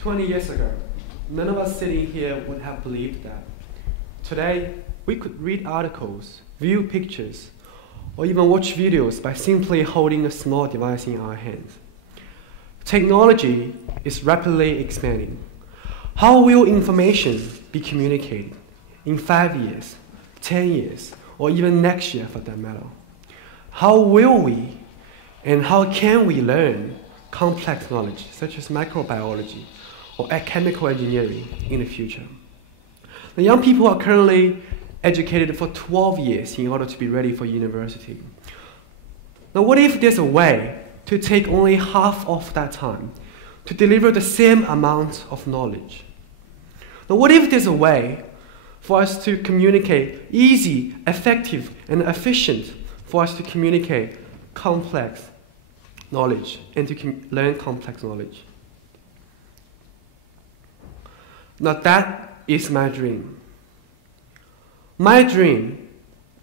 20 years ago, none of us sitting here would have believed that. Today, we could read articles, view pictures, or even watch videos by simply holding a small device in our hands. Technology is rapidly expanding. How will information be communicated in 5 years, 10 years, or even next year for that matter? How will we and how can we learn complex knowledge such as microbiology or chemical engineering in the future? The young people are currently educated for 12 years in order to be ready for university. Now, what if there's a way to take only half of that time to deliver the same amount of knowledge? Now, what if there's a way for us to communicate easy, effective, and efficient for us to communicate complex knowledge and to learn complex knowledge? Now, that is my dream. My dream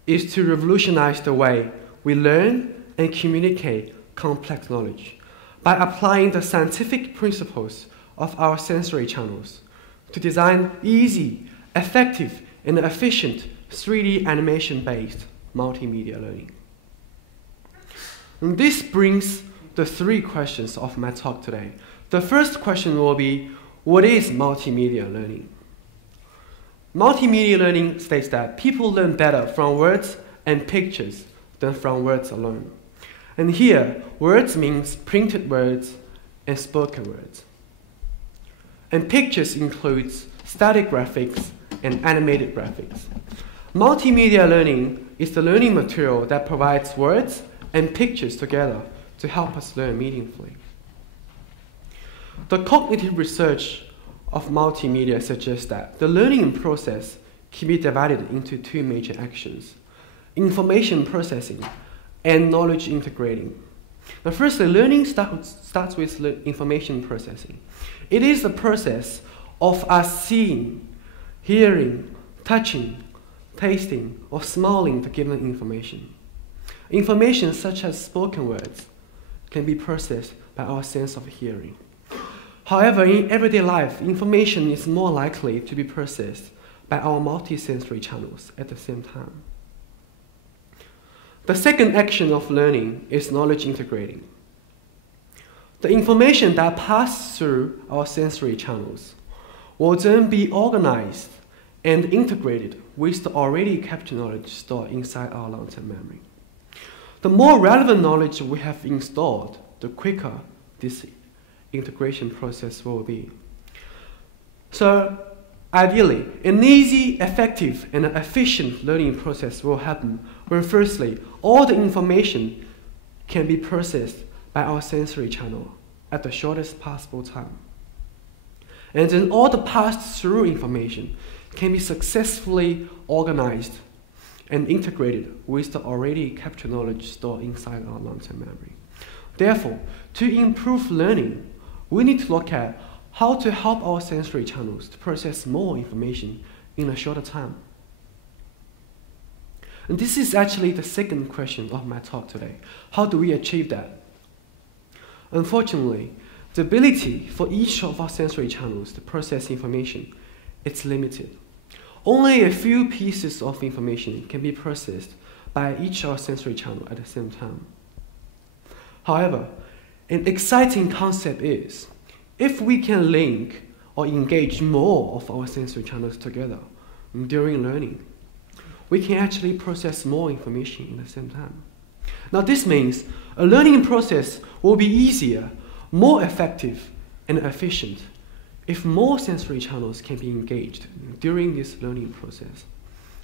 is to revolutionize the way we learn and communicate complex knowledge by applying the scientific principles of our sensory channels to design easy, effective, and efficient 3D animation-based multimedia learning. And this brings the 3 questions of my talk today. The first question will be, what is multimedia learning? Multimedia learning states that people learn better from words and pictures than from words alone. And here, words means printed words and spoken words. And pictures includes static graphics and animated graphics. Multimedia learning is the learning material that provides words and pictures together to help us learn meaningfully. The cognitive research of multimedia suggests that the learning process can be divided into 2 major actions: information processing and knowledge integrating. Now, firstly, learning starts with information processing. It is the process of us seeing, hearing, touching, tasting, or smelling the given information. Information such as spoken words can be processed by our sense of hearing. However, in everyday life, information is more likely to be processed by our multisensory channels at the same time. The second action of learning is knowledge integrating. The information that passes through our sensory channels will then be organized and integrated with the already captured knowledge stored inside our long-term memory. The more relevant knowledge we have installed, the quicker this integration process will be. So, ideally, an easy, effective, and efficient learning process will happen when, firstly, all the information can be processed by our sensory channel at the shortest possible time. And then all the passed-through information can be successfully organized and integrated with the already captured knowledge stored inside our long-term memory. Therefore, to improve learning, we need to look at how to help our sensory channels to process more information in a shorter time. And this is actually the second question of my talk today. How do we achieve that? Unfortunately, the ability for each of our sensory channels to process information is limited. Only a few pieces of information can be processed by each of our sensory channels at the same time. However, an exciting concept is, if we can link or engage more of our sensory channels together during learning, we can actually process more information at the same time. Now, this means a learning process will be easier, more effective, and efficient if more sensory channels can be engaged during this learning process.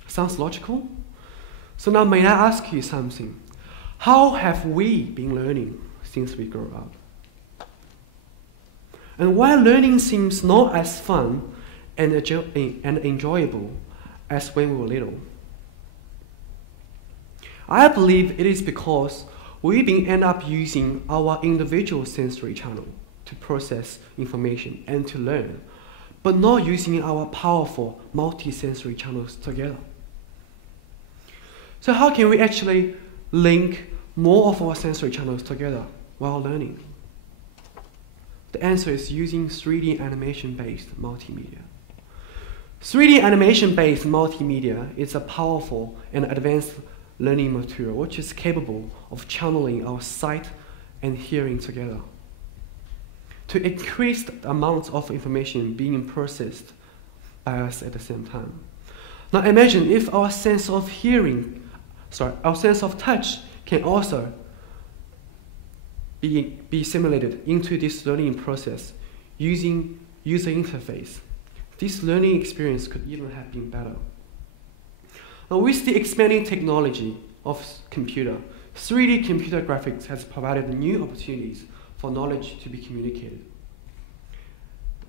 Sounds logical? So now may I ask you something? How have we been learning since we grew up? And while learning seems not as fun and enjoyable as when we were little, I believe it is because we've been end up using our individual sensory channel to process information and to learn, but not using our powerful multi-sensory channels together. So how can we actually link more of our sensory channels together while learning? The answer is using 3D animation-based multimedia. 3D animation-based multimedia is a powerful and advanced learning material which is capable of channeling our sight and hearing together to increase the amount of information being processed by us at the same time. Now imagine if our sense of touch can also be simulated into this learning process using user interface. This learning experience could even have been better. Now with the expanding technology of computer, 3D computer graphics has provided new opportunities for knowledge to be communicated.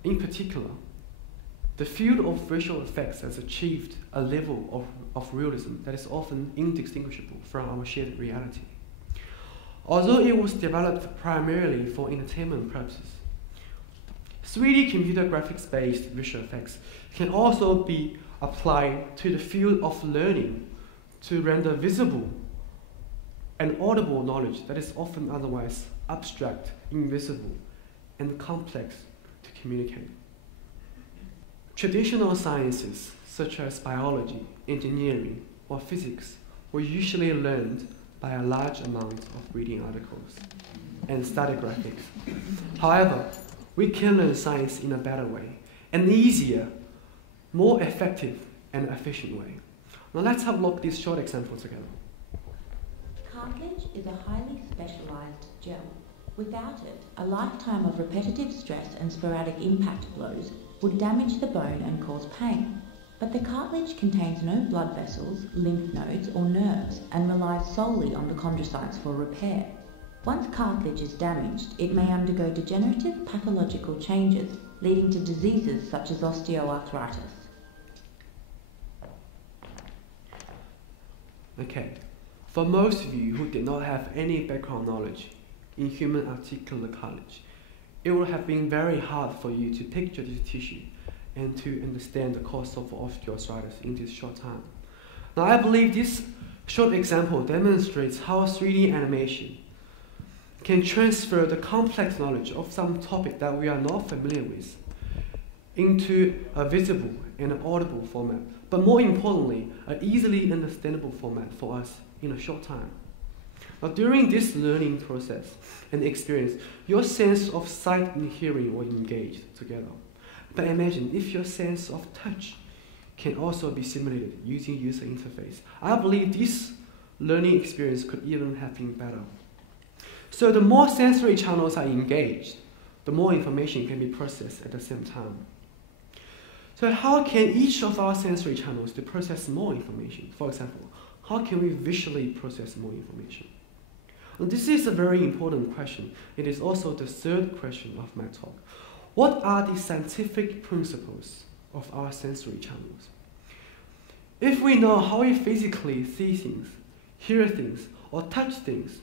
In particular, the field of visual effects has achieved a level of realism that is often indistinguishable from our shared reality. Although it was developed primarily for entertainment purposes, 3D computer graphics-based visual effects can also be applied to the field of learning to render visible and audible knowledge that is often otherwise abstract, invisible, and complex to communicate. Traditional sciences such as biology, engineering, or physics were usually learned by a large amount of reading articles and study graphics. However, we can learn science in a better way, an easier, more effective, and efficient way. Now let's have a look at this short example together. Cartilage is a highly specialized gel. Without it, a lifetime of repetitive stress and sporadic impact blows would damage the bone and cause pain. But the cartilage contains no blood vessels, lymph nodes, or nerves and relies solely on the chondrocytes for repair. Once cartilage is damaged, it may undergo degenerative pathological changes, leading to diseases such as osteoarthritis. Okay, for most of you who did not have any background knowledge in human articular cartilage, it would have been very hard for you to picture this tissue and to understand the cause of osteoarthritis in this short time. Now I believe this short example demonstrates how 3D animation can transfer the complex knowledge of some topic that we are not familiar with into a visible and audible format, but more importantly, an easily understandable format for us in a short time. Now, during this learning process and experience, your sense of sight and hearing were engaged together. But imagine if your sense of touch can also be simulated using user interface. I believe this learning experience could even have been better. So the more sensory channels are engaged, the more information can be processed at the same time. So how can each of our sensory channels to process more information? For example, how can we visually process more information? And this is a very important question. It is also the third question of my talk. What are the scientific principles of our sensory channels? If we know how we physically see things, hear things, or touch things,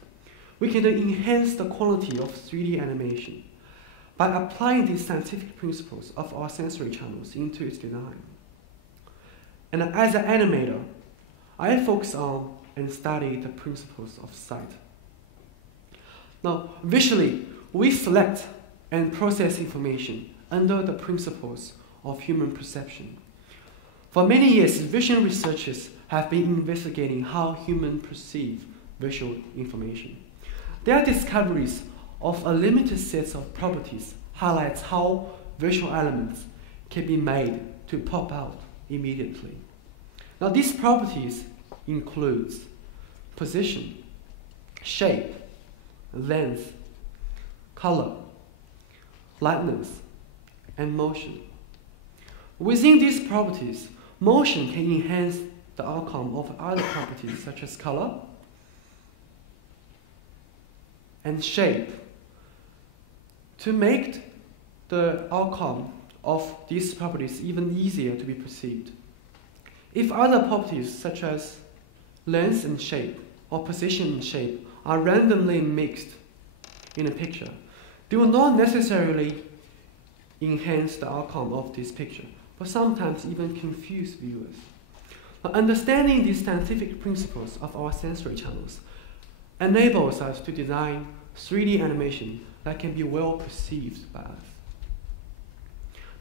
we can then enhance the quality of 3D animation by applying these scientific principles of our sensory channels into its design. And as an animator, I focus on and study the principles of sight. Now, visually, we select and process information under the principles of human perception. For many years, vision researchers have been investigating how humans perceive visual information. Their discoveries of a limited set of properties highlights how visual elements can be made to pop out immediately. Now, these properties include position, shape, length, color, lightness, and motion. Within these properties, motion can enhance the outcome of other properties such as color and shape to make the outcome of these properties even easier to be perceived. If other properties such as length and shape or position and shape are randomly mixed in a picture, they will not necessarily enhance the outcome of this picture, but sometimes even confuse viewers. Now, understanding these scientific principles of our sensory channels enables us to design 3D animation that can be well perceived by us.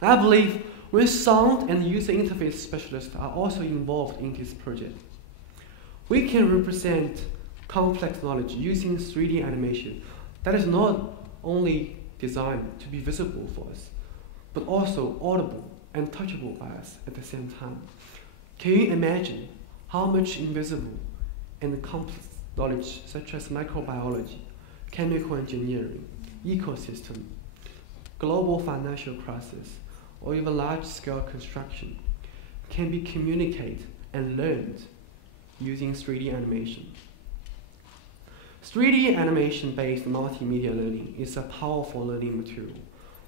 I believe when sound and user interface specialists are also involved in this project, we can represent complex knowledge using 3D animation that is not only designed to be visible for us, but also audible and touchable by us at the same time. Can you imagine how much invisible and complex knowledge such as microbiology, chemical engineering, ecosystem, global financial crisis, or even large-scale construction can be communicated and learned using 3D animation? 3D animation-based multimedia learning is a powerful learning material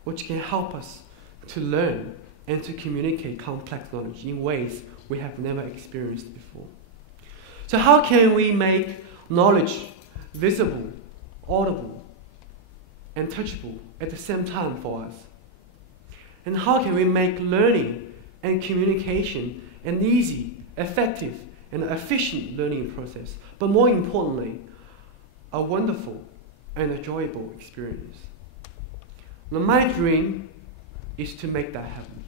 which can help us to learn and to communicate complex knowledge in ways we have never experienced before. So how can we make knowledge visible, audible, and touchable at the same time for us? And how can we make learning and communication an easy, effective, and efficient learning process, but more importantly, a wonderful and enjoyable experience? Now, my dream is to make that happen.